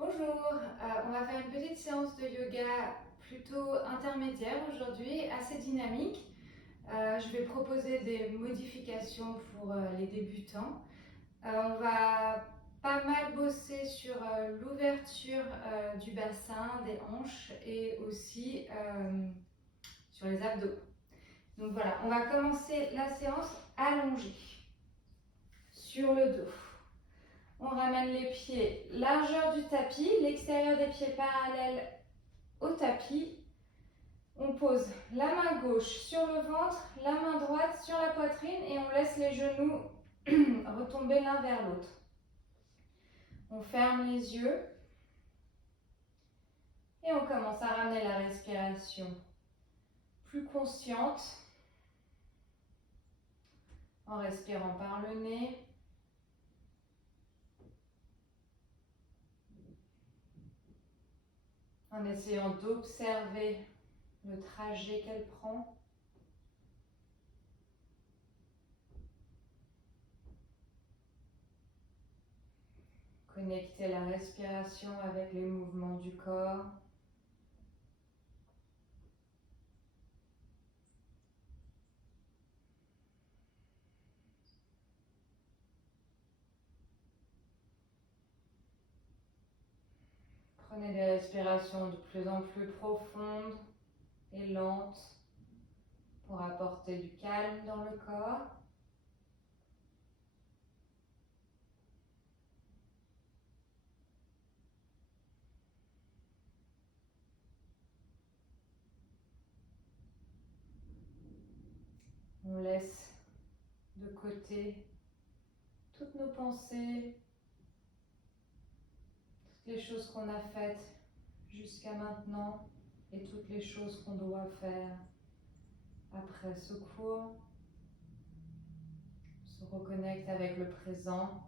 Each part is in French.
Bonjour, on va faire une petite séance de yoga plutôt intermédiaire aujourd'hui, assez dynamique. Je vais proposer des modifications pour les débutants. On va pas mal bosser sur l'ouverture du bassin, des hanches et aussi sur les abdos. Donc voilà, on va commencer la séance allongée sur le dos. On ramène les pieds largeur du tapis, l'extérieur des pieds parallèle au tapis. On pose la main gauche sur le ventre, la main droite sur la poitrine et on laisse les genoux retomber l'un vers l'autre. On ferme les yeux et on commence à ramener la respiration plus consciente en respirant par le nez. En essayant d'observer le trajet qu'elle prend. Connecter la respiration avec les mouvements du corps. Prenez des respirations de plus en plus profondes et lentes pour apporter du calme dans le corps. On laisse de côté toutes nos pensées, toutes les choses qu'on a faites jusqu'à maintenant et toutes les choses qu'on doit faire après ce cours. On se reconnecte avec le présent,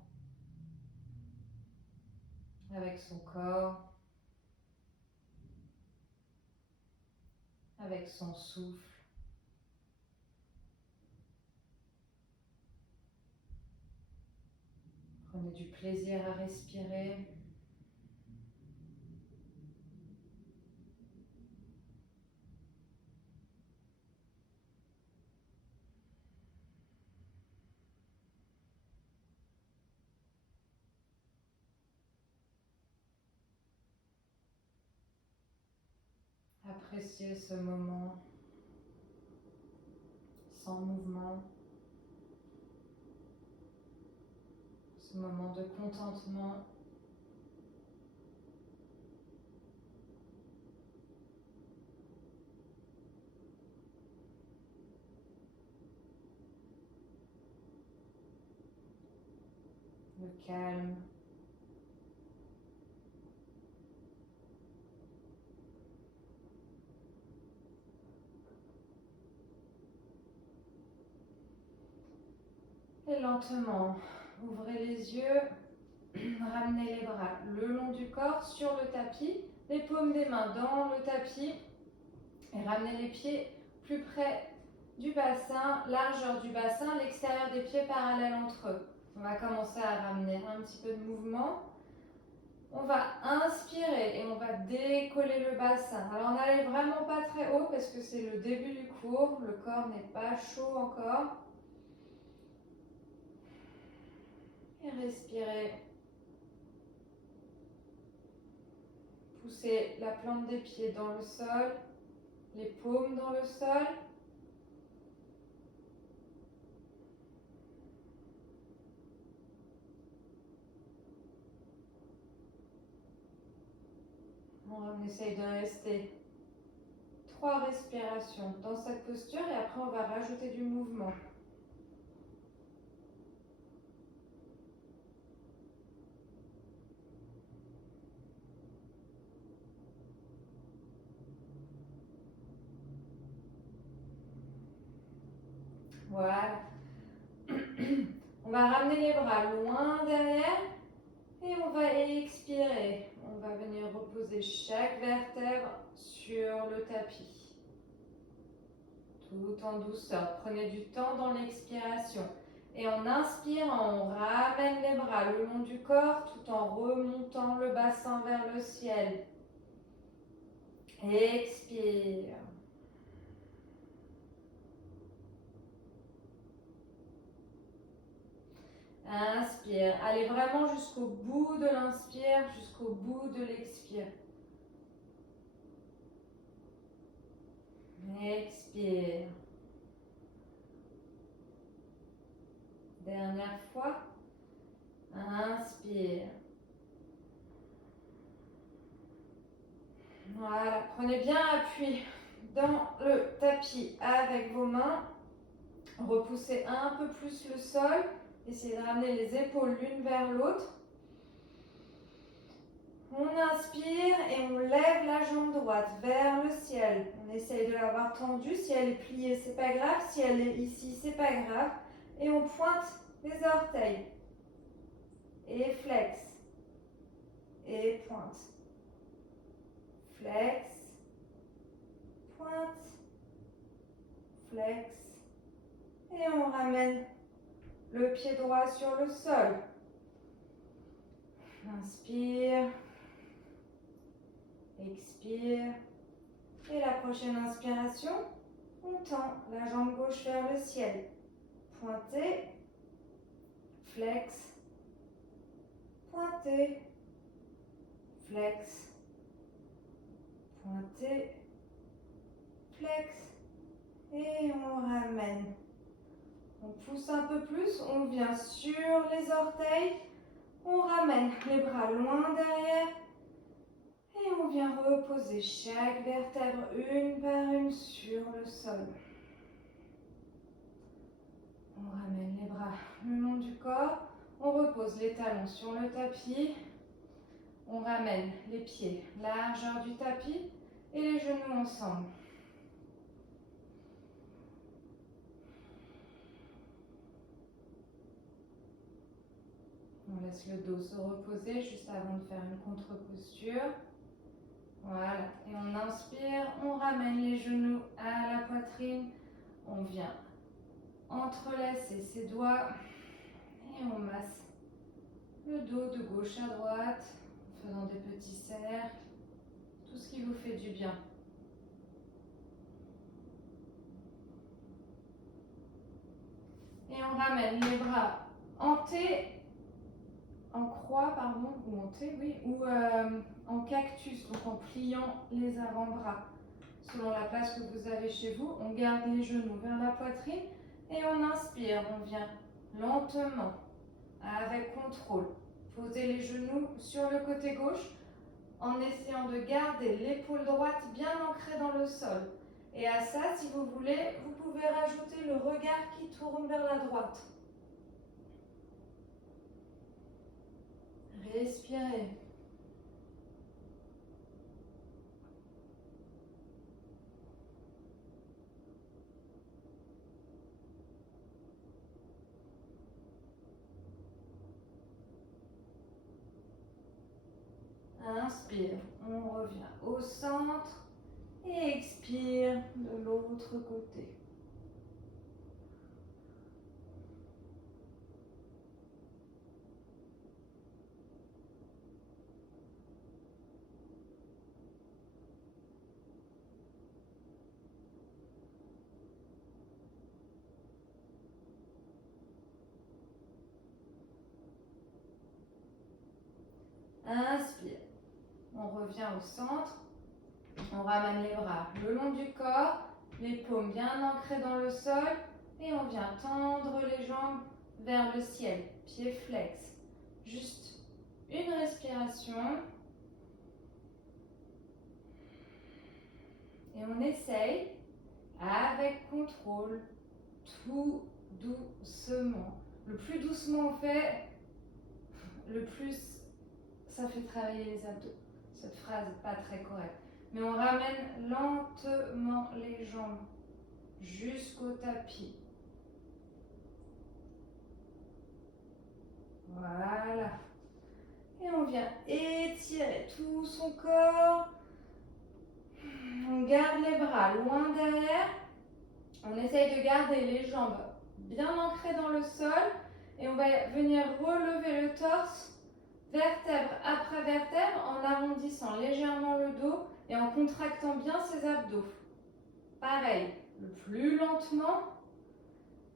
avec son corps, avec son souffle. Prenez du plaisir à respirer. Appréciez ce moment sans mouvement, ce moment de contentement. Le calme. Et lentement, ouvrez les yeux, ramenez les bras le long du corps sur le tapis, les paumes des mains dans le tapis et ramenez les pieds plus près du bassin, largeur du bassin, l'extérieur des pieds parallèles entre eux. On va commencer à ramener un petit peu de mouvement. On va inspirer et on va décoller le bassin. Alors on n'allait vraiment pas très haut parce que c'est le début du cours, le corps n'est pas chaud encore. Et respirez. Poussez la plante des pieds dans le sol, les paumes dans le sol. On essaye de rester 3 respirations dans cette posture et après on va rajouter du mouvement. Voilà. On va ramener les bras loin derrière et on va expirer. On va venir reposer chaque vertèbre sur le tapis. Tout en douceur. Prenez du temps dans l'expiration. Et en inspirant, on ramène les bras le long du corps tout en remontant le bassin vers ciel. Expire. Inspire. Allez vraiment jusqu'au bout de l'inspire, jusqu'au bout de l'expire. Expire. Dernière fois. Inspire. Voilà. Prenez bien appui dans le tapis avec vos mains. Repoussez un peu plus le sol. Essayez de ramener les épaules l'une vers l'autre. On inspire et on lève la jambe droite vers le ciel. On essaye de l'avoir tendue. Si elle est pliée, c'est pas grave. Si elle est ici, c'est pas grave. Et on pointe les orteils. Et flex. Et pointe. Flex. Pointe. Flex. Et on ramène le pied droit sur le sol. Inspire. Expire. Et la prochaine inspiration, on tend la jambe gauche vers le ciel. Pointez. Flex. Pointez. Flex. Pointez. Flex. Et on ramène. On pousse un peu plus, on vient sur les orteils. On ramène les bras loin derrière. Et on vient reposer chaque vertèbre une par une sur le sol. On ramène les bras le long du corps. On repose les talons sur le tapis. On ramène les pieds largeur du tapis et les genoux ensemble. On laisse le dos se reposer juste avant de faire une contre-posture. Voilà. Et on inspire, on ramène les genoux à la poitrine. On vient entrelacer ses doigts et on masse le dos de gauche à droite en faisant des petits cercles. Tout ce qui vous fait du bien. Et on ramène les bras en T, en croix, pardon, ou en T, oui, ou en cactus, donc en pliant les avant-bras. Selon la place que vous avez chez vous, on garde les genoux vers la poitrine et on inspire. On vient lentement, avec contrôle, poser les genoux sur le côté gauche en essayant de garder l'épaule droite bien ancrée dans le sol. Et à ça, si vous voulez, vous pouvez rajouter le regard qui tourne vers la droite. Respirez. Inspire, on revient au centre et expire de l'autre côté. Inspire, on revient au centre, on ramène les bras le long du corps, les paumes bien ancrées dans le sol et on vient tendre les jambes vers le ciel, pieds flex. Juste une respiration et on essaye avec contrôle, tout doucement. Le plus doucement on fait, le plus ça fait travailler les abdos. Cette phrase n'est pas très correcte. Mais on ramène lentement les jambes jusqu'au tapis. Voilà. Et on vient étirer tout son corps. On garde les bras loin derrière. On essaye de garder les jambes bien ancrées dans le sol. Et on va venir relever le torse, vertèbre après vertèbre, en arrondissant arrondissant légèrement le dos et en contractant bien ses abdos. Pareil, le plus lentement,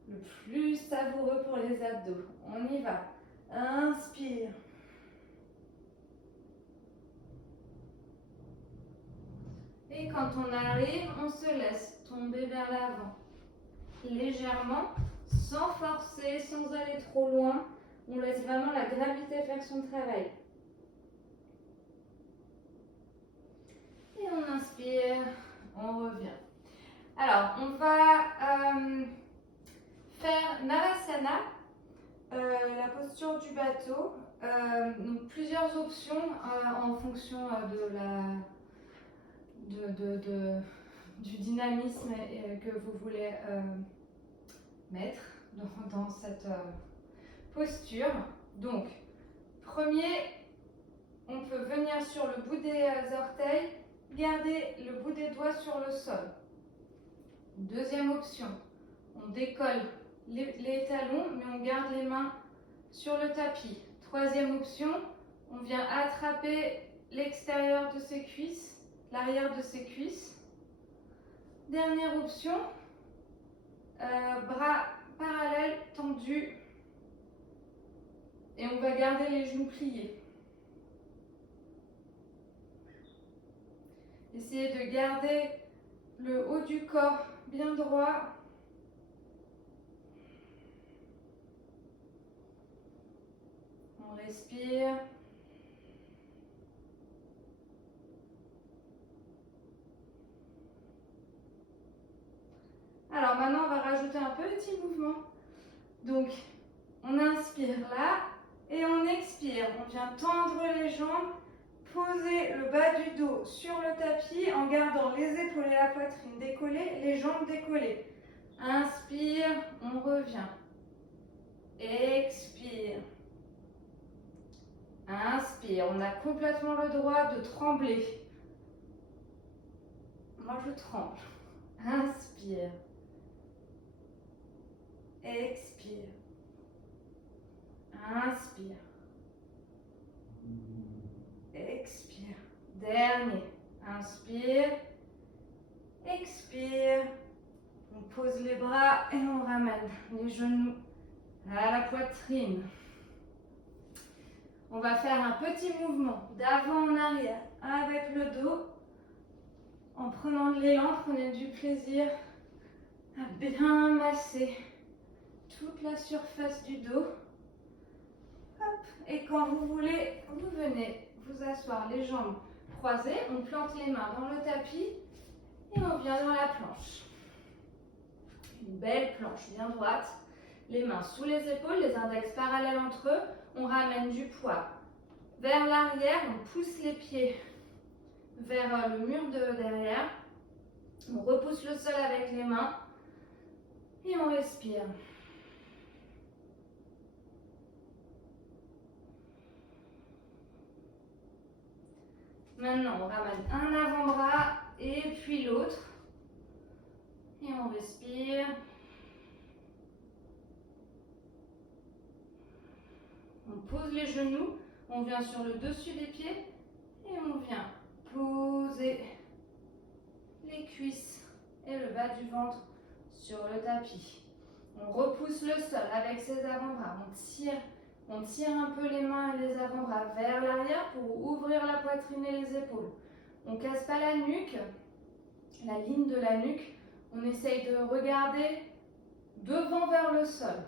le plus savoureux pour les abdos. On y va. Inspire. Et quand on arrive, on se laisse tomber vers l'avant. Légèrement, sans forcer, sans aller trop loin. On laisse vraiment la gravité faire son travail. Et on inspire, on revient. Alors, on va faire Navasana, la posture du bateau. Donc plusieurs options en fonction du dynamisme que vous voulez mettre dans cette posture. Donc, premier, on peut venir sur le bout des orteils, garder le bout des doigts sur le sol. Deuxième option, on décolle les talons, mais on garde les mains sur le tapis. Troisième option, on vient attraper l'extérieur de ses cuisses, l'arrière de ses cuisses. Dernière option, bras parallèles tendus et on va garder les genoux pliés. Essayez de garder le haut du corps bien droit. On respire. Alors maintenant, on va rajouter un petit mouvement. Donc, on inspire là et on expire. On vient tendre les jambes, poser le bas du dos sur le tapis en gardant les épaules et la poitrine décollées, les jambes décollées. Inspire, on revient. Expire. Inspire, on a complètement le droit de trembler. Moi, je tremble. Inspire. Expire. Inspire. Expire. Dernier. Inspire. Expire. On pose les bras et on ramène les genoux à la poitrine. On va faire un petit mouvement d'avant en arrière avec le dos. En prenant de l'élan, prenez du plaisir à bien masser toute la surface du dos. Hop. Et quand vous voulez, vous venez vous asseoir les jambes croisées. On plante les mains dans le tapis et on vient dans la planche. Une belle planche bien droite. Les mains sous les épaules, les index parallèles entre eux. On ramène du poids vers l'arrière. On pousse les pieds vers le mur de derrière. On repousse le sol avec les mains. Et on respire. Maintenant, on ramène un avant-bras et puis l'autre. Et on respire. On pose les genoux. On vient sur le dessus des pieds. Et on vient poser les cuisses et le bas du ventre sur le tapis. On repousse le sol avec ses avant-bras. On tire un peu les mains et les avant-bras vers l'arrière pour ouvrir la poitrine et les épaules. On ne casse pas la nuque, la ligne de la nuque. On essaye de regarder devant vers le sol.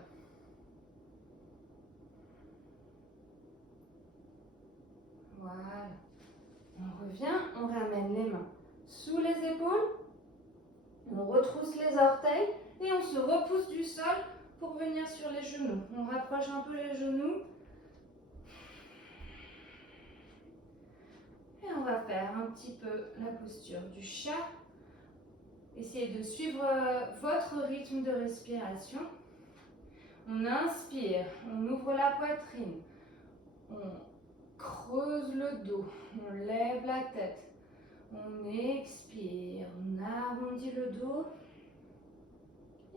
Voilà. On revient, on ramène les mains sous les épaules. On retrousse les orteils et on se repousse du sol pour venir sur les genoux. On rapproche un peu les genoux. Et on va faire un petit peu la posture du chat. Essayez de suivre votre rythme de respiration. On inspire, on ouvre la poitrine, on creuse le dos, on lève la tête. On expire, on arrondit le dos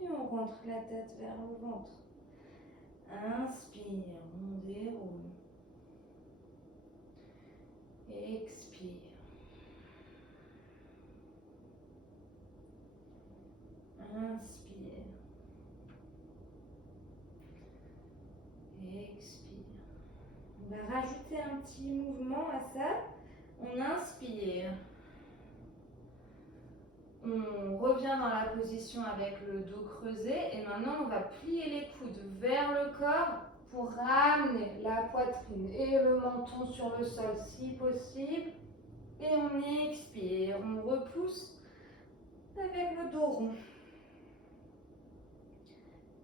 et on rentre la tête vers le ventre. Inspire, on déroule. Expire. Inspire. Expire. On va rajouter un petit mouvement à ça. On inspire. On revient dans la position avec le dos creusé et maintenant on va plier les coudes vers le corps pour ramener la poitrine et le menton sur le sol si possible. Et on expire, on repousse avec le dos rond.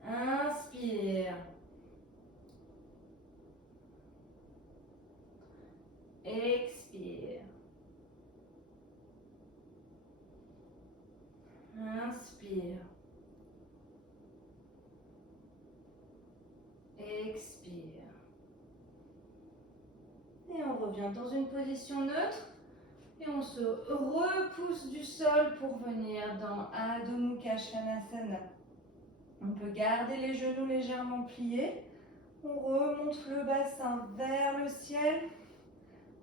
Inspire. Expire. Inspire. Expire. Et on revient dans une position neutre. Et on se repousse du sol pour venir dans Adho Mukha Svanasana. On peut garder les genoux légèrement pliés. On remonte le bassin vers le ciel.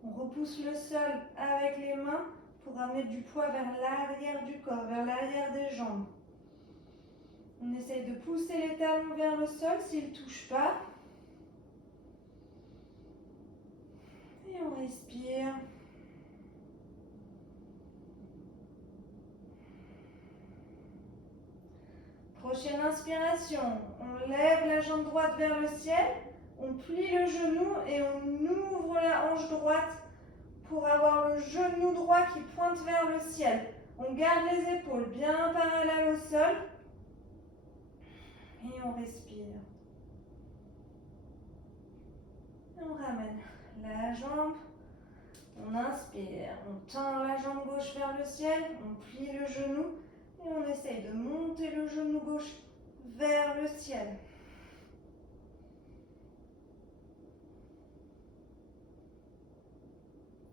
On repousse le sol avec les mains pour amener du poids vers l'arrière du corps, vers l'arrière des jambes. On essaye de pousser les talons vers le sol s'ils ne touchent pas. Et on respire. Prochaine inspiration, on lève la jambe droite vers le ciel, on plie le genou et on ouvre la hanche droite pour avoir le genou droit qui pointe vers le ciel. On garde les épaules bien parallèles au sol et on respire. Et on ramène la jambe, on inspire, on tend la jambe gauche vers le ciel, on plie le genou. Et on essaye de monter le genou gauche vers le ciel.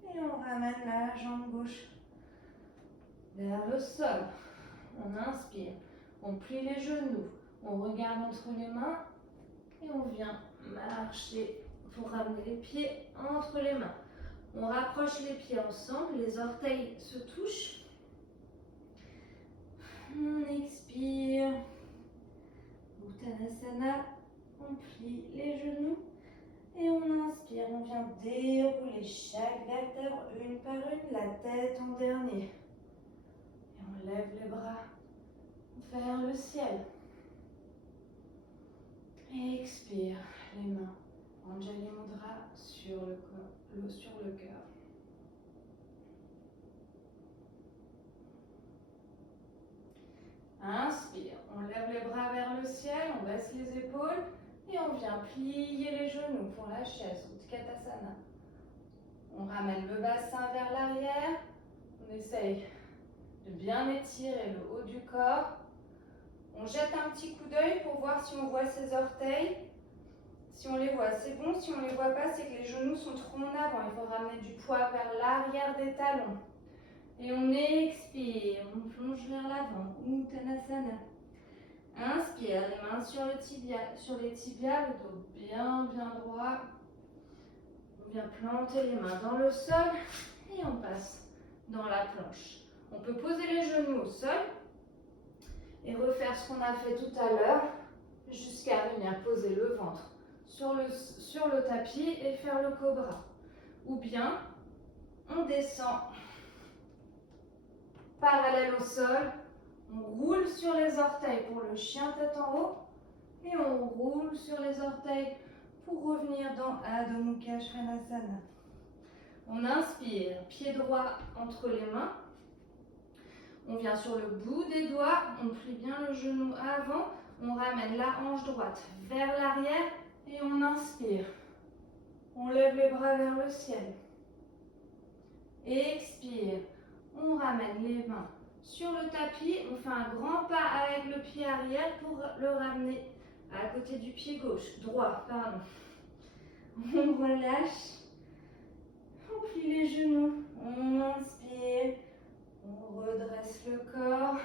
Et on ramène la jambe gauche vers le sol. On inspire, on plie les genoux, on regarde entre les mains et on vient marcher pour ramener les pieds entre les mains. On rapproche les pieds ensemble, les orteils se touchent. On expire. Uttanasana, on plie les genoux et on inspire. On vient dérouler chaque vertèbre une par une, la tête en dernier. Et on lève les bras vers le ciel. Expire, les mains. Anjali Mudra sur le cœur. Inspire, on lève les bras vers le ciel, on baisse les épaules et on vient plier les genoux pour la chaise, Utkatasana. On ramène le bassin vers l'arrière, on essaye de bien étirer le haut du corps. On jette un petit coup d'œil pour voir si on voit ses orteils. Si on les voit, c'est bon. Si on ne les voit pas, c'est que les genoux sont trop en avant. Il faut ramener du poids vers l'arrière des talons. Et on expire, on plonge vers l'avant, Uttanasana. Inspire, les mains sur les tibias, le dos bien droit. On vient planter les mains dans le sol et on passe dans la planche. On peut poser les genoux au sol et refaire ce qu'on a fait tout à l'heure jusqu'à venir poser le ventre sur le tapis et faire le cobra. Ou bien, on descend parallèle au sol, on roule sur les orteils pour le chien tête en haut et on roule sur les orteils pour revenir dans Adho Mukha Svanasana. On inspire, pied droit entre les mains. On vient sur le bout des doigts, on plie bien le genou avant, on ramène la hanche droite vers l'arrière et on inspire. On lève les bras vers le ciel. Expire. On ramène les mains sur le tapis. On fait un grand pas avec le pied arrière pour le ramener à côté du pied gauche. Droit, pardon. On relâche. On plie les genoux. On inspire. On redresse le corps.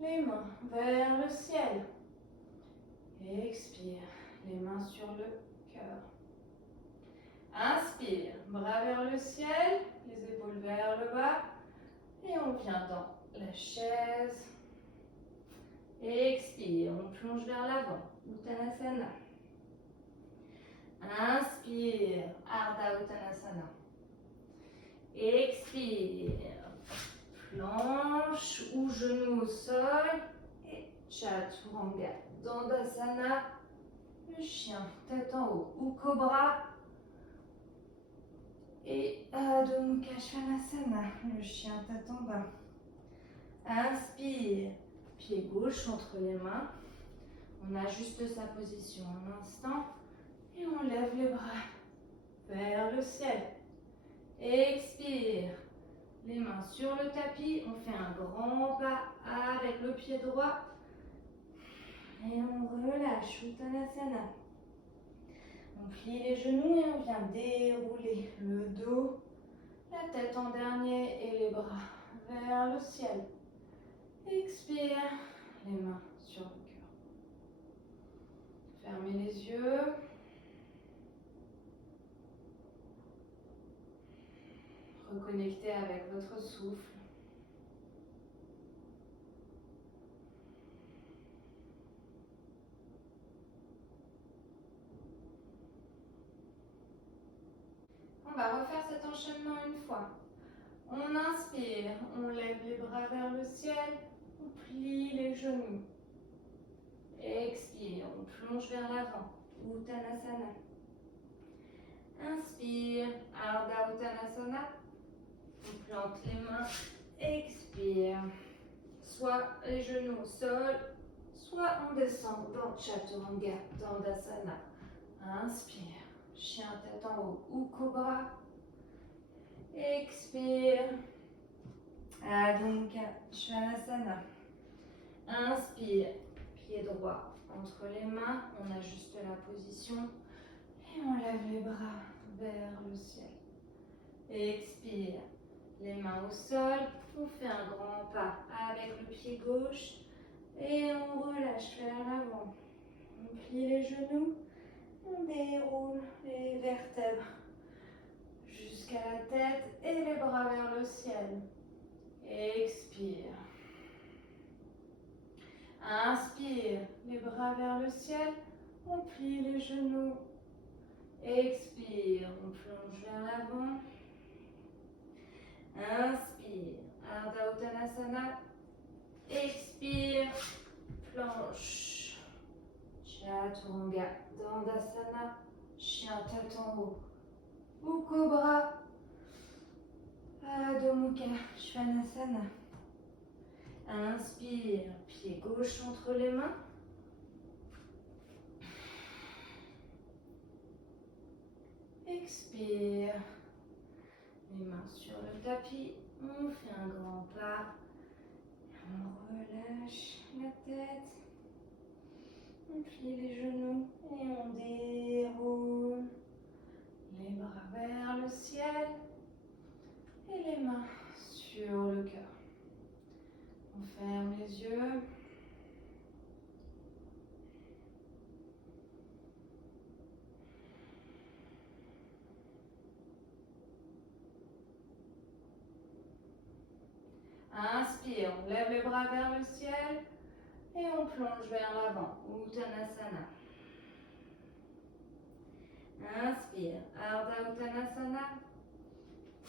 Les mains vers le ciel. Expire. Les mains sur le cœur. Inspire. Bras bras vers le ciel, les épaules vers le bas. Et on vient dans la chaise. Expire, on plonge vers l'avant. Uttanasana. Inspire, Ardha Uttanasana. Expire, planche ou genou au sol. Et Chaturanga. Dandasana, le chien, tête en haut, ou cobra. Et Adho Mukha Svanasana, le chien, tête en bas. Inspire, pied gauche entre les mains. On ajuste sa position un instant. Et on lève les bras vers le ciel. Expire, les mains sur le tapis. On fait un grand pas avec le pied droit. Et on relâche, Uttanasana. On plie les genoux et on vient dérouler le dos, la tête en dernier et les bras vers le ciel. Expire, les mains sur le cœur. Fermez les yeux. Reconnectez avec votre souffle. On va refaire cet enchaînement une fois. On inspire, on lève les bras vers le ciel, on plie les genoux. Expire, on plonge vers l'avant, Uttanasana. Inspire, Ardha Uttanasana. On plante les mains, expire. Soit les genoux au sol, soit on descend dans Chaturanga, Dandasana. Inspire, chien tête en haut ou cobra. Expire, Adho Mukha Svanasana. Inspire, pied droit entre les mains, on ajuste la position et on lève les bras vers le ciel. Expire, les mains au sol, on fait un grand pas avec le pied gauche et on relâche vers l'avant. On plie les genoux, on déroule les vertèbres jusqu'à la tête et les bras vers le ciel. Expire. Inspire, les bras vers le ciel, on plie les genoux. Expire, on plonge vers l'avant. Inspire, Ardha Uttanasana. Expire, planche. Chaturanga, Dandasana, chien tête en haut. Ou cobra, Adho Mukha Svanasana. Inspire, pied gauche entre les mains. Expire, les mains sur le tapis. On fait un grand pas. On relâche la tête. On plie les genoux et on déroule les bras vers le ciel et les mains sur le cœur. On ferme les yeux. Inspire, on lève les bras vers le ciel et on plonge vers l'avant, Uttanasana. Inspire, Ardha Uttanasana.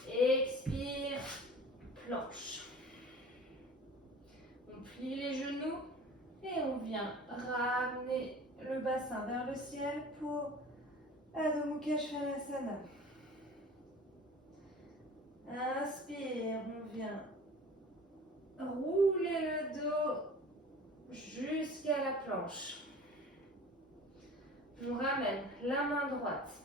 Expire, planche. On plie les genoux et on vient ramener le bassin vers le ciel pour Adho Mukha Svanasana. Inspire, on vient rouler le dos jusqu'à la planche. On ramène la main droite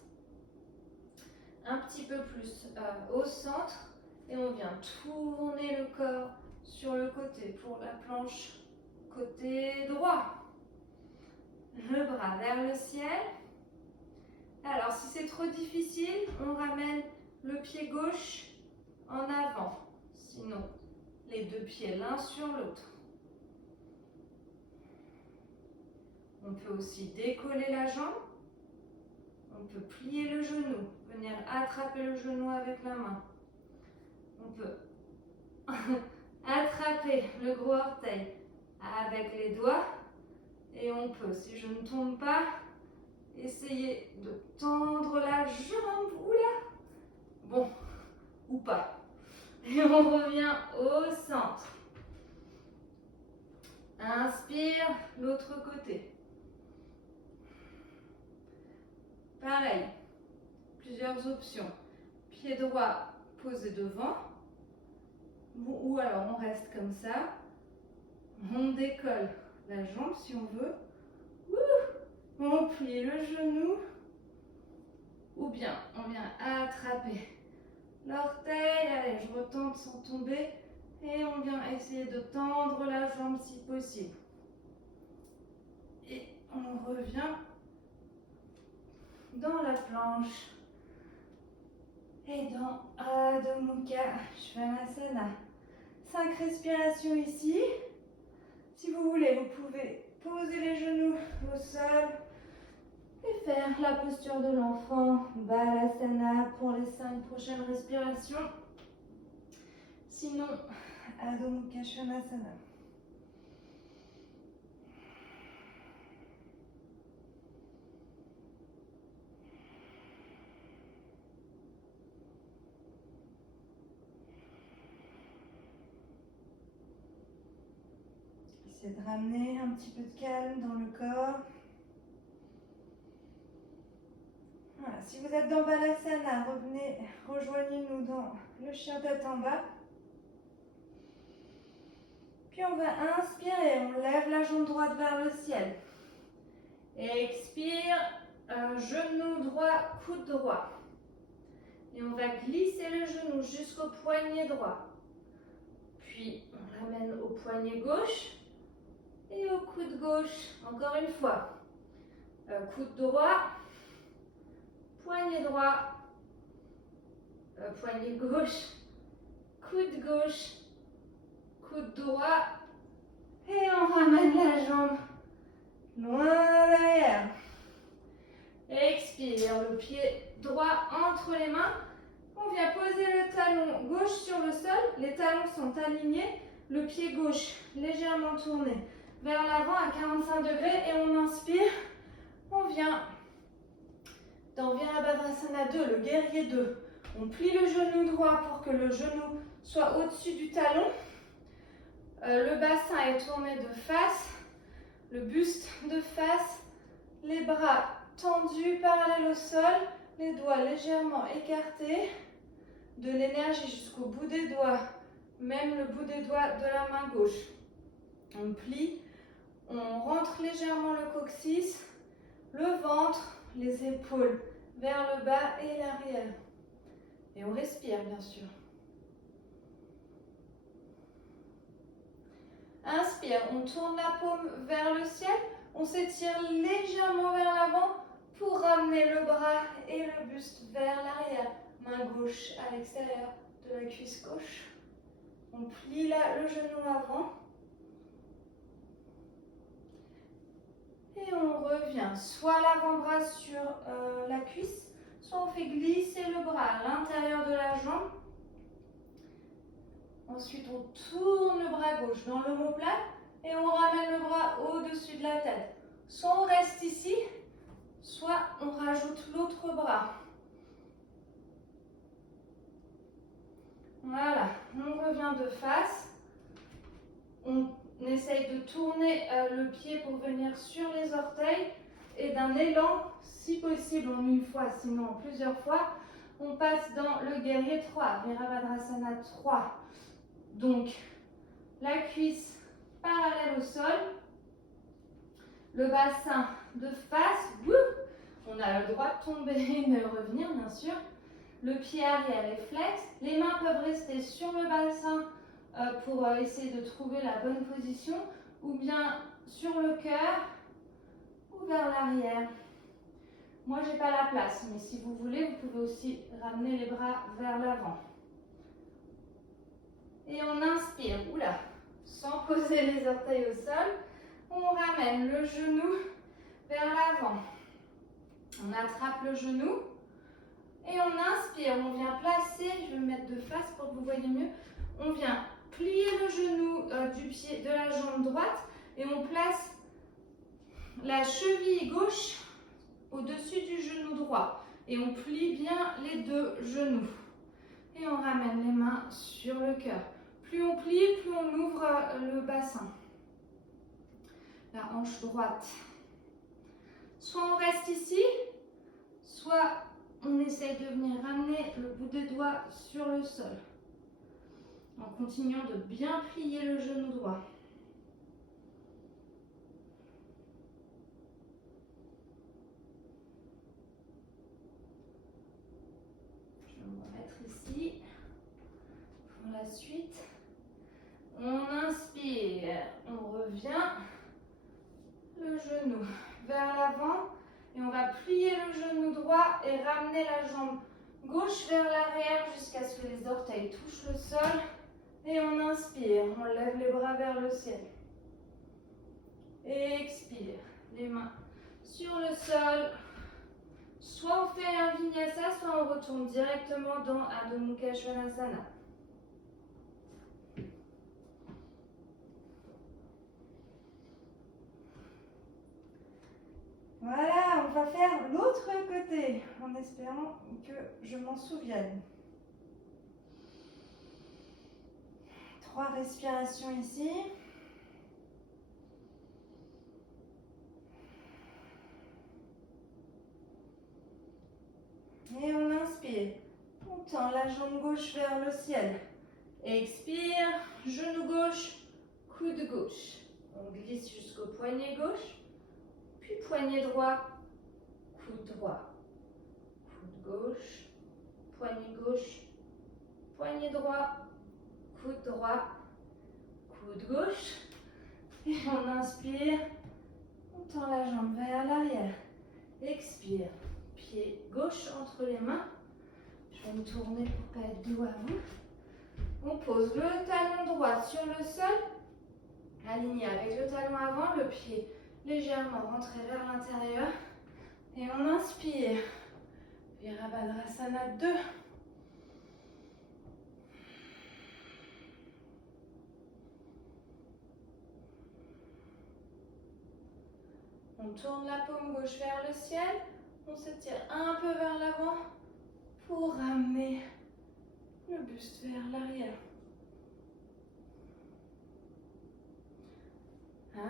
un petit peu plus au centre et on vient tourner le corps sur le côté pour la planche côté droit. Le bras vers le ciel. Alors si c'est trop difficile, on ramène le pied gauche en avant. Sinon, les deux pieds l'un sur l'autre. On peut aussi décoller la jambe. On peut plier le genou venir attraper le genou avec la main. On peut attraper le gros orteil avec les doigts. Et on peut, si je ne tombe pas, essayer de tendre la jambe. Oula! Bon, ou pas. Et on revient au centre. Inspire, l'autre côté. Pareil, plusieurs options. Pied droit posé devant. Ou alors on reste comme ça. On décolle la jambe si on veut. On plie le genou. Ou bien on vient attraper l'orteil. Allez, je retente sans tomber. Et on vient essayer de tendre la jambe si possible. Et on revient dans la planche. Et dans Adho Mukha Svanasana. 5 respirations ici. Si vous voulez, vous pouvez poser les genoux au sol et faire la posture de l'enfant, Balasana, pour les 5 prochaines respirations. Sinon, Adho Mukha Svanasana. Essayez de ramener un petit peu de calme dans le corps. Voilà, si vous êtes dans Balasana, rejoignez-nous dans le chien tête en bas. Puis on va inspirer, on lève la jambe droite vers le ciel. Expire, genou droit, coude droit. Et on va glisser le genou jusqu'au poignet droit. Puis on l'amène au poignet gauche et au coude gauche. Encore une fois. Coude droit, poignet droit, poignet gauche, coude gauche, coude droit. Et on ramène la jambe loin derrière. Expire, le pied droit entre les mains. On vient poser le talon gauche sur le sol. Les talons sont alignés. Le pied gauche légèrement tourné vers l'avant à 45 degrés. Et on inspire. On vient dans Virabhadrasana 2, le guerrier 2. On plie le genou droit pour que le genou soit au-dessus du talon. Le bassin est tourné de face. Le buste de face. Les bras tendus parallèles au sol. Les doigts légèrement écartés. De l'énergie jusqu'au bout des doigts. Même le bout des doigts de la main gauche. On plie. On rentre légèrement le coccyx. Le ventre, les épaules vers le bas et l'arrière. Et on respire bien sûr. Inspire, on tourne la paume vers le ciel. On s'étire légèrement vers l'avant pour ramener le bras et le buste vers l'arrière. Main gauche à l'extérieur de la cuisse gauche. On plie le genou avant. Et on revient soit l'avant-bras sur la cuisse, soit on fait glisser le bras à l'intérieur de la jambe. Ensuite, on tourne le bras gauche dans l'omoplate et on ramène le bras au-dessus de la tête. Soit on reste ici, soit on rajoute l'autre bras. Voilà, on revient de face. On essaye de tourner le pied pour venir sur les orteils et d'un élan, si possible en une fois, sinon en plusieurs fois, on passe dans le guerrier 3, Virabhadrasana 3. Donc, la cuisse parallèle au sol, le bassin de face, on a le droit de tomber et de revenir bien sûr. Le pied arrière est flex, les mains peuvent rester sur le bassin pour essayer de trouver la bonne position, ou bien sur le cœur ou vers l'arrière. Moi, j'ai pas la place, mais si vous voulez, vous pouvez aussi ramener les bras vers l'avant. Et on inspire, sans poser les orteils au sol, on ramène le genou vers l'avant. On attrape le genou Et on inspire, on vient placer, je vais me mettre de face pour que vous voyez mieux. On vient plier le genou du pied, de la jambe droite et on place la cheville gauche au-dessus du genou droit. Et on plie bien les deux genoux. Et on ramène les mains sur le cœur. Plus on plie, plus on ouvre le bassin. La hanche droite. Soit on reste ici, soit on essaye de venir ramener le bout des doigts sur le sol. En continuant de bien plier le genou droit. Je vais me remettre ici pour la suite. On inspire, on revient, le genou vers l'avant et on va plier le genou droit et ramener la jambe gauche vers l'arrière jusqu'à ce que les orteils touchent le sol. Et on inspire, on lève les bras vers le ciel. Et expire, les mains sur le sol. Soit on fait un vinyasa, soit on retourne directement dans Adho Mukha Svanasana. Voilà, on va faire l'autre côté en espérant que je m'en souvienne. 3 respirations ici. Et on inspire. On tend la jambe gauche vers le ciel. Expire, genou gauche, coude gauche. On glisse jusqu'au poignet gauche, puis poignet droit, coude droit. Coude gauche, poignet droit, coude droit, coude gauche. Et on inspire, on tend la jambe vers l'arrière. Expire, pied gauche entre les mains. Je vais me tourner pour ne pas être dos à vous. On pose le talon droit sur le sol, aligné avec le talon avant, le pied légèrement rentré vers l'intérieur. Et on inspire, Virabhadrasana 2. On tourne la paume gauche vers le ciel. On s'étire un peu vers l'avant pour ramener le buste vers l'arrière.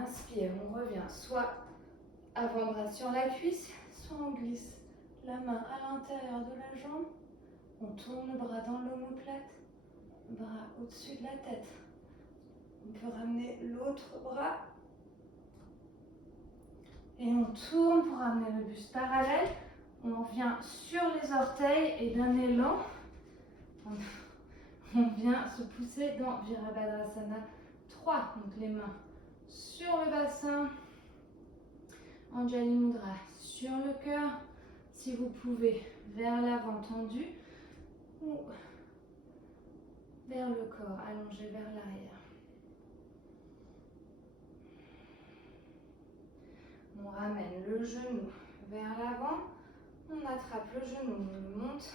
Inspire, on revient soit avant-bras sur la cuisse, soit on glisse la main à l'intérieur de la jambe. On tourne le bras dans l'omoplate, bras au-dessus de la tête. On peut ramener l'autre bras. Et on tourne pour ramener le buste parallèle. On vient sur les orteils et d'un élan, on vient se pousser dans Virabhadrasana 3. Donc les mains sur le bassin, Anjali Mudra sur le cœur. Si vous pouvez, vers l'avant tendu ou vers le corps allongé vers l'arrière. On ramène le genou vers l'avant, on attrape le genou, on le monte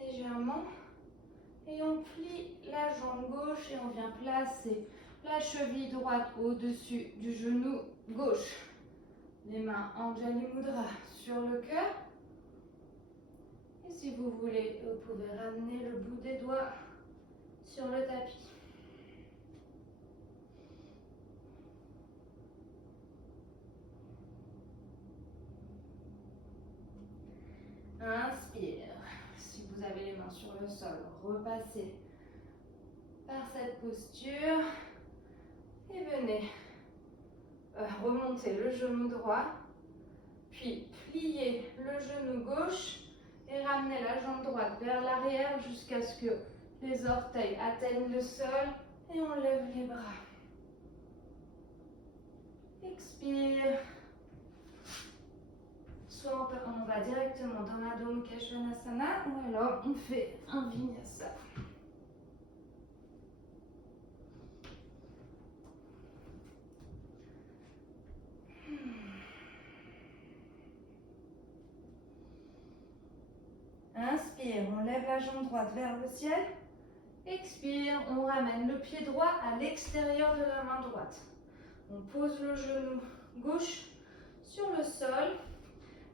légèrement et on plie la jambe gauche et on vient placer la cheville droite au-dessus du genou gauche. Les mains Anjali Mudra sur le cœur. Et si vous voulez, vous pouvez ramener le bout des doigts sur le tapis. Inspire. Si vous avez les mains sur le sol, repassez par cette posture et venez remonter le genou droit, puis plier le genou gauche et ramener la jambe droite vers l'arrière jusqu'à ce que les orteils atteignent le sol et on lève les bras. Expire. Soit on va directement dans Adho Mukha Svanasana ou alors on fait un vinyasa. Inspire, on lève la jambe droite vers le ciel. Expire, on ramène le pied droit à l'extérieur de la main droite. On pose le genou gauche sur le sol.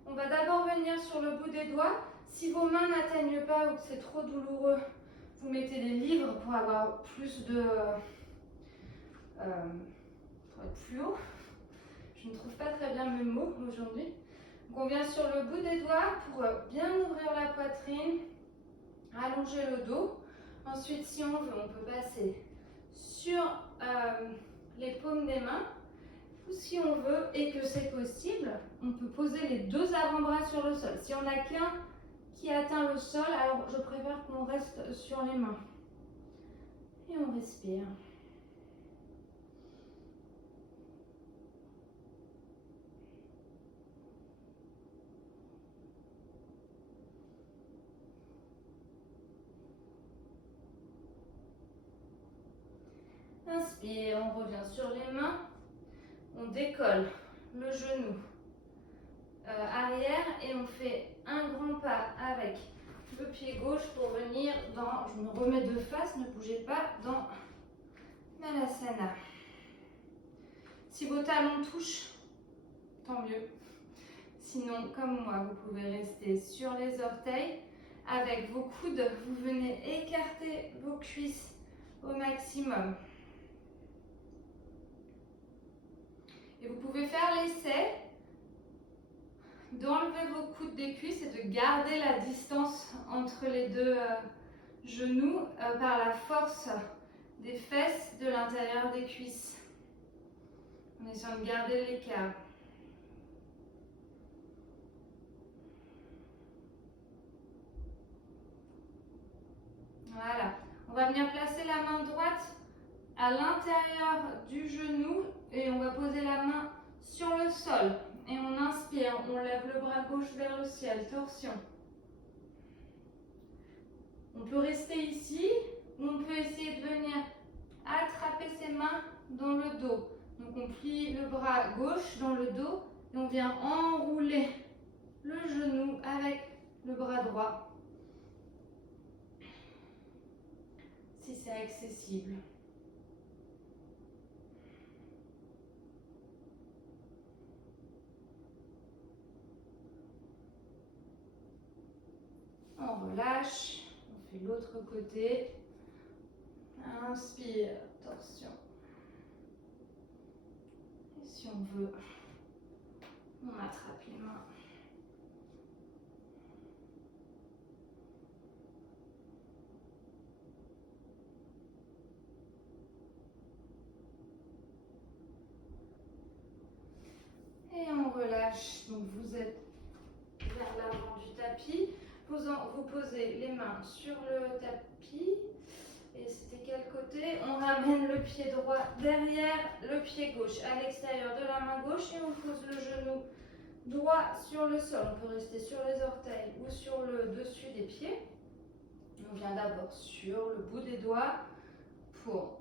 On va d'abord venir sur le bout des doigts. Si vos mains n'atteignent pas ou que c'est trop douloureux, vous mettez des livres pour avoir plus de... pour être plus haut. Je ne trouve pas très bien mes mots aujourd'hui. Donc on vient sur le bout des doigts pour bien ouvrir la poitrine, allonger le dos. Ensuite, si on veut, on peut passer sur les paumes des mains. Ou si on veut et que c'est possible, on peut poser les deux avant-bras sur le sol. Si on n'a qu'un qui atteint le sol, alors je préfère qu'on reste sur les mains. Et on respire. Inspire, on revient sur les mains. On décolle le genou arrière et on fait un grand pas avec le pied gauche pour venir dans, je me remets de face, ne bougez pas, dans Malasana. Si vos talons touchent, tant mieux. Sinon, comme moi, vous pouvez rester sur les orteils. Avec vos coudes, vous venez écarter vos cuisses au maximum. Et vous pouvez faire l'essai d'enlever vos coudes des cuisses et de garder la distance entre les deux genoux par la force des fesses de l'intérieur des cuisses. En essayant de garder l'écart. Voilà. On va venir placer la main droite à l'intérieur du genou et on va poser la main sur le sol. Et on inspire, on lève le bras gauche vers le ciel, torsion. On peut rester ici, ou on peut essayer de venir attraper ses mains dans le dos. Donc on plie le bras gauche dans le dos et on vient enrouler le genou avec le bras droit. Si c'est accessible. On relâche, on fait l'autre côté. Inspire, torsion. Et si on veut, on attrape les mains. Et on relâche. Donc vous êtes vers l'avant du tapis. Vous posez les mains sur le tapis. Et c'était quel côté? On ramène le pied droit derrière le pied gauche à l'extérieur de la main gauche et on pose le genou droit sur le sol. On peut rester sur les orteils ou sur le dessus des pieds. On vient d'abord sur le bout des doigts pour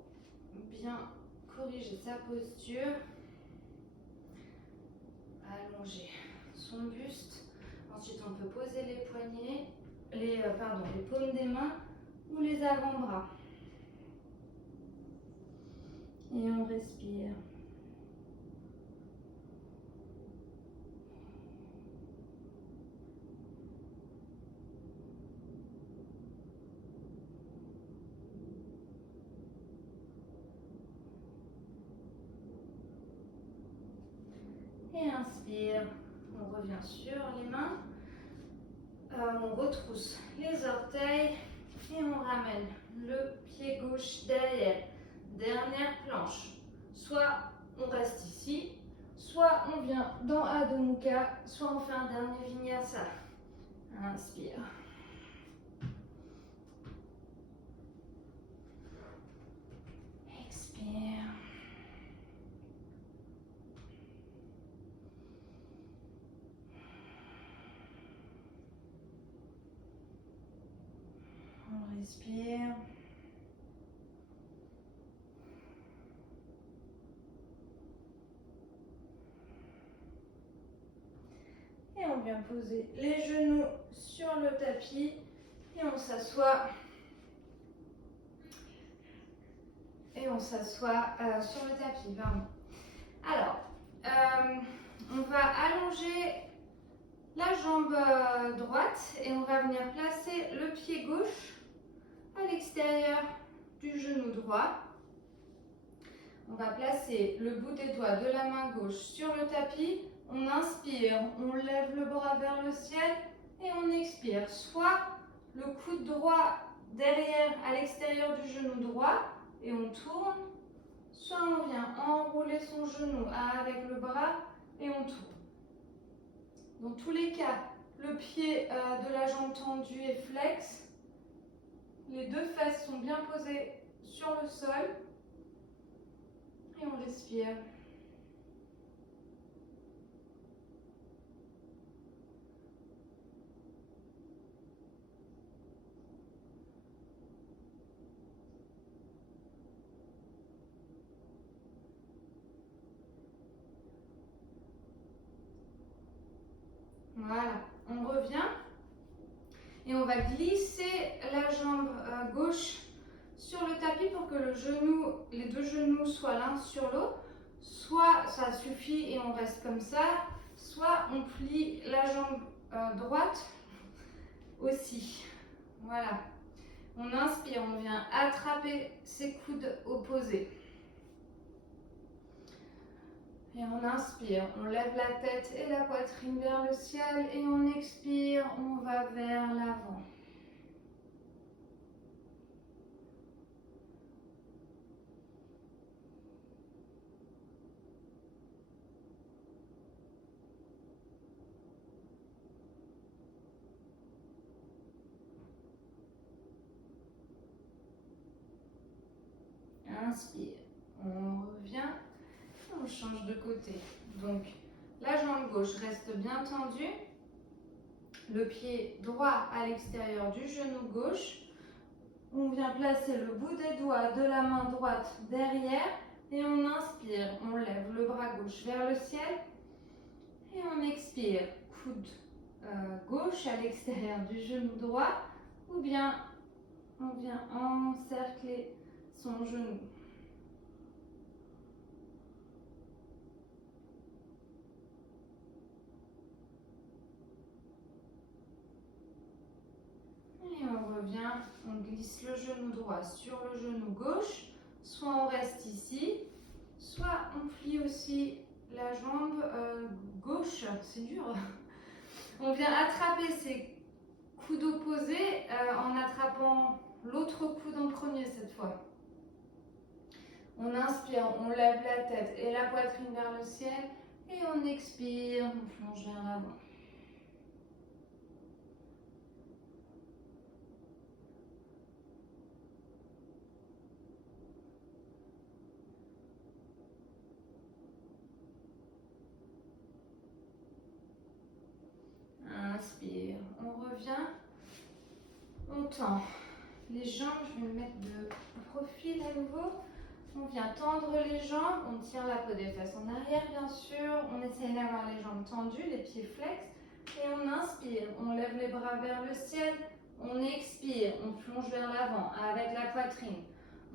bien corriger sa posture. Allonger son buste. Ensuite, on peut poser les poignets, les paumes des mains ou les avant-bras. Et on respire. Et inspire. On revient sur les mains. On retrousse les orteils et on ramène le pied gauche derrière. Dernière planche. Soit on reste ici, soit on vient dans Adho Mukha, soit on fait un dernier vinyasa. Inspire. Expire. On respire. Et on vient poser les genoux sur le tapis Et on s'assoit. Et on s'assoit sur le tapis, pardon. Alors, on va allonger la jambe droite et on va venir placer le pied gauche à l'extérieur du genou droit. On va placer le bout des doigts de la main gauche sur le tapis. On inspire, on lève le bras vers le ciel et on expire. Soit le coude droit derrière à l'extérieur du genou droit et on tourne. Soit on vient enrouler son genou avec le bras et on tourne. Dans tous les cas, le pied de la jambe tendue est flex. Les deux fesses sont bien posées sur le sol. Et on respire. Voilà, on revient et on va glisser la jambe gauche sur le tapis pour que les deux genoux soient l'un sur l'autre. Soit ça suffit et on reste comme ça, soit on plie la jambe droite aussi. Voilà. On inspire, on vient attraper ses coudes opposés. Et on inspire, on lève la tête et la poitrine vers le ciel et on expire, on va vers l'avant. Inspire, on revient, on change de côté. Donc, la jambe gauche reste bien tendue, le pied droit à l'extérieur du genou gauche. On vient placer le bout des doigts de la main droite derrière et on inspire, on lève le bras gauche vers le ciel et on expire, coude gauche à l'extérieur du genou droit ou bien on vient encercler son genou. Et on revient, on glisse le genou droit sur le genou gauche, soit on reste ici, soit on plie aussi la jambe gauche, c'est dur. On vient attraper ses coudes opposés en attrapant l'autre coude en premier cette fois. On inspire, on lève la tête et la poitrine vers le ciel et on expire, on plonge vers l'avant. Inspire, on revient, on tend les jambes, je vais me mettre de profil à nouveau. On vient tendre les jambes, on tient la peau des fesses en arrière bien sûr, on essaye d'avoir les jambes tendues, les pieds flex et on inspire, on lève les bras vers le ciel, on expire, on plonge vers l'avant avec la poitrine.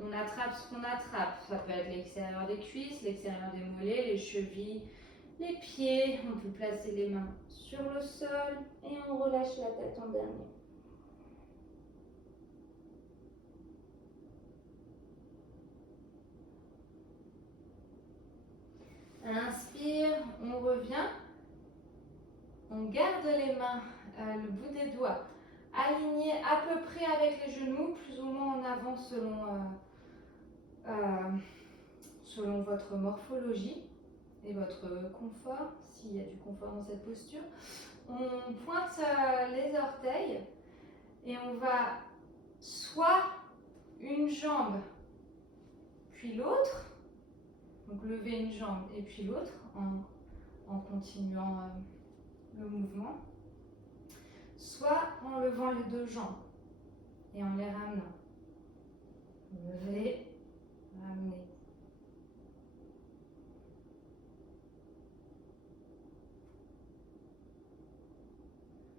On attrape ce qu'on attrape, ça peut être l'extérieur des cuisses, l'extérieur des mollets, les chevilles, les pieds. On peut placer les mains sur le sol et on relâche la tête en dernier. Inspire, on revient. On garde les mains, le bout des doigts alignés à peu près avec les genoux, plus ou moins en avant selon votre morphologie et votre confort, s'il y a du confort dans cette posture. On pointe les orteils et on va soit une jambe puis l'autre, donc lever une jambe et puis l'autre en continuant le mouvement, soit en levant les deux jambes et en les ramenant. Lever, ramener.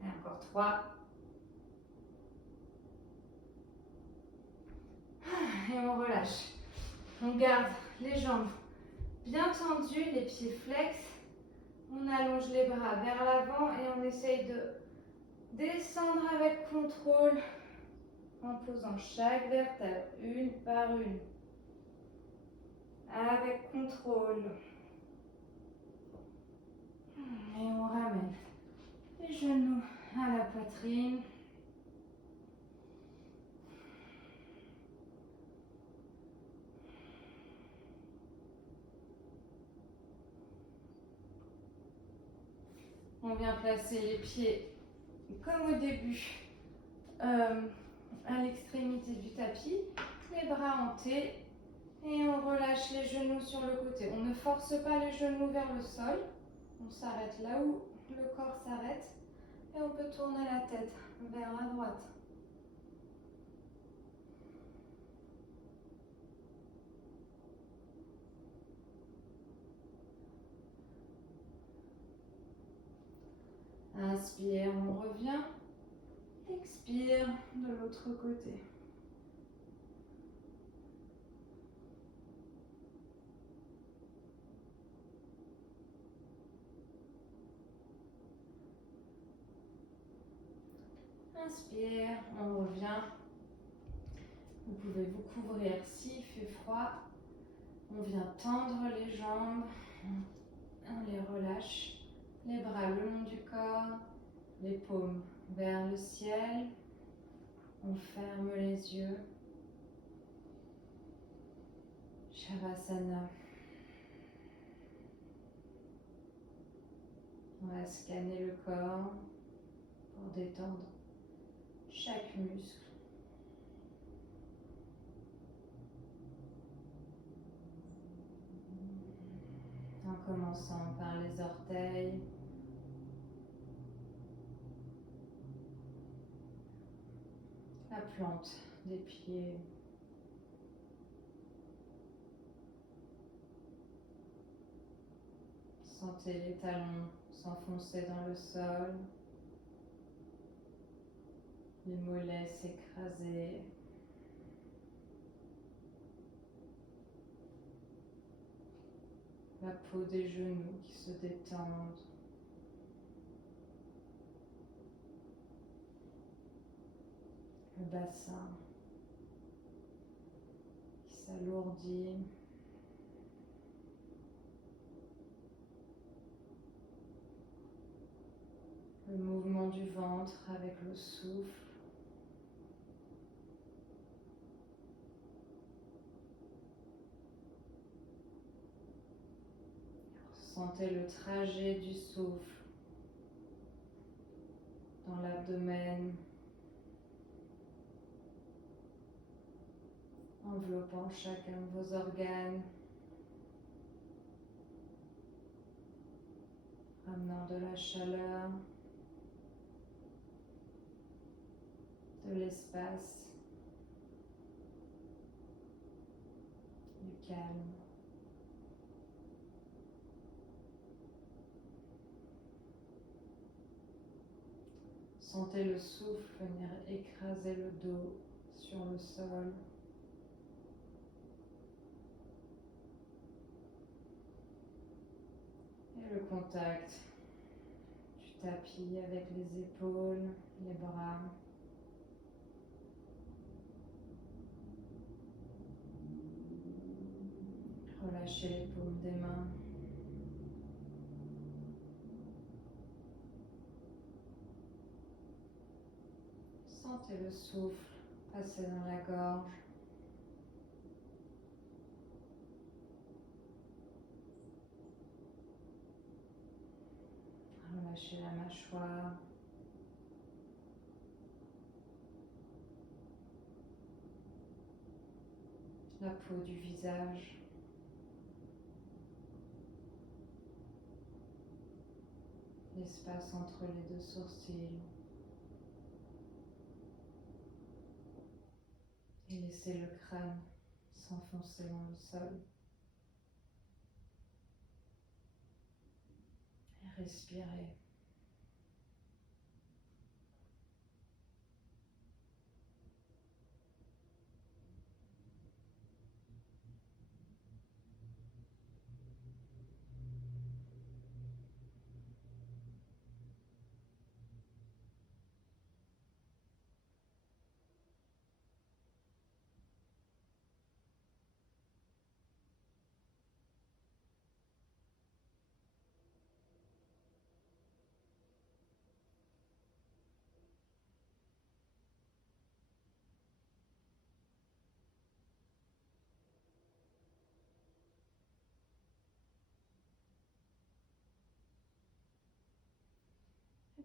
Et encore 3, on relâche. On garde les jambes bien tendues, les pieds flex. On allonge les bras vers l'avant et on essaye de descendre avec contrôle en posant chaque vertèbre une par une. Avec contrôle. Et on ramène les genoux à la poitrine. On vient placer les pieds comme au début à l'extrémité du tapis, les bras en T et on relâche les genoux sur le côté. On ne force pas les genoux vers le sol, on s'arrête là où le corps s'arrête et on peut tourner la tête vers la droite. Inspire, on revient. Expire de l'autre côté. Inspire, on revient. Vous pouvez vous couvrir s'il fait froid. On vient tendre les jambes. On les relâche. Les bras le long du corps. Les paumes vers le ciel. On ferme les yeux. Shavasana. On va scanner le corps pour détendre chaque muscle. En commençant par les orteils. La plante des pieds. Sentez les talons s'enfoncer dans le sol. Les mollets s'écraser. La peau des genoux qui se détendent. Le bassin qui s'alourdit. Le mouvement du ventre avec le souffle. Sentez le trajet du souffle dans l'abdomen, enveloppant chacun de vos organes, ramenant de la chaleur, de l'espace, du calme. Sentez le souffle venir écraser le dos sur le sol. Et le contact du tapis avec les épaules, les bras. Relâchez les paumes des mains. Sentez le souffle passer dans la gorge. Relâchez la mâchoire. La peau du visage. L'espace entre les deux sourcils. Et laissez le crâne s'enfoncer dans le sol. Et respirez.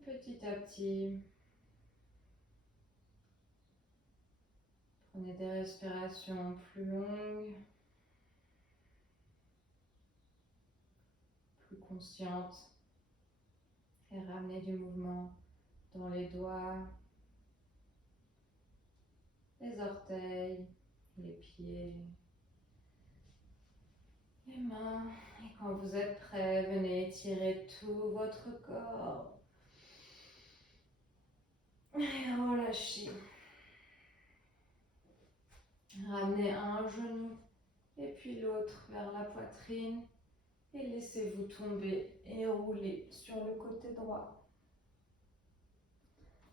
Petit à petit, prenez des respirations plus longues, plus conscientes et ramenez du mouvement dans les doigts, les orteils, les pieds, les mains. Et quand vous êtes prêt, venez étirer tout votre corps. Et relâchez. Ramenez un genou et puis l'autre vers la poitrine et laissez-vous tomber et rouler sur le côté droit.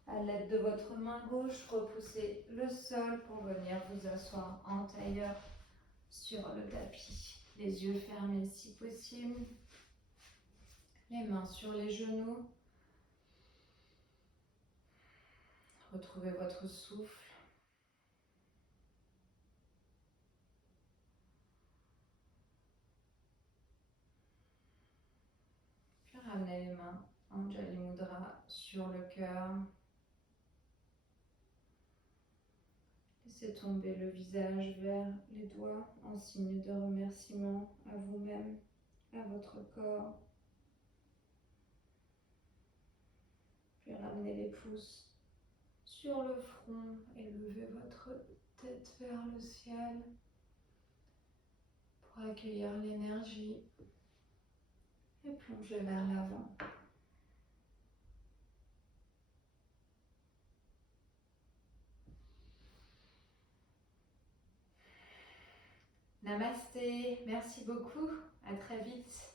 À l'aide de votre main gauche, repoussez le sol pour venir vous asseoir en tailleur sur le tapis. Les yeux fermés si possible. Les mains sur les genoux. Retrouvez votre souffle. Puis ramenez les mains Anjali Mudra sur le cœur. Laissez tomber le visage vers les doigts en signe de remerciement à vous-même, à votre corps. Puis ramenez les pouces sur le front et levez votre tête vers le ciel pour accueillir l'énergie et plonger vers l'avant. Namasté, merci beaucoup, à très vite.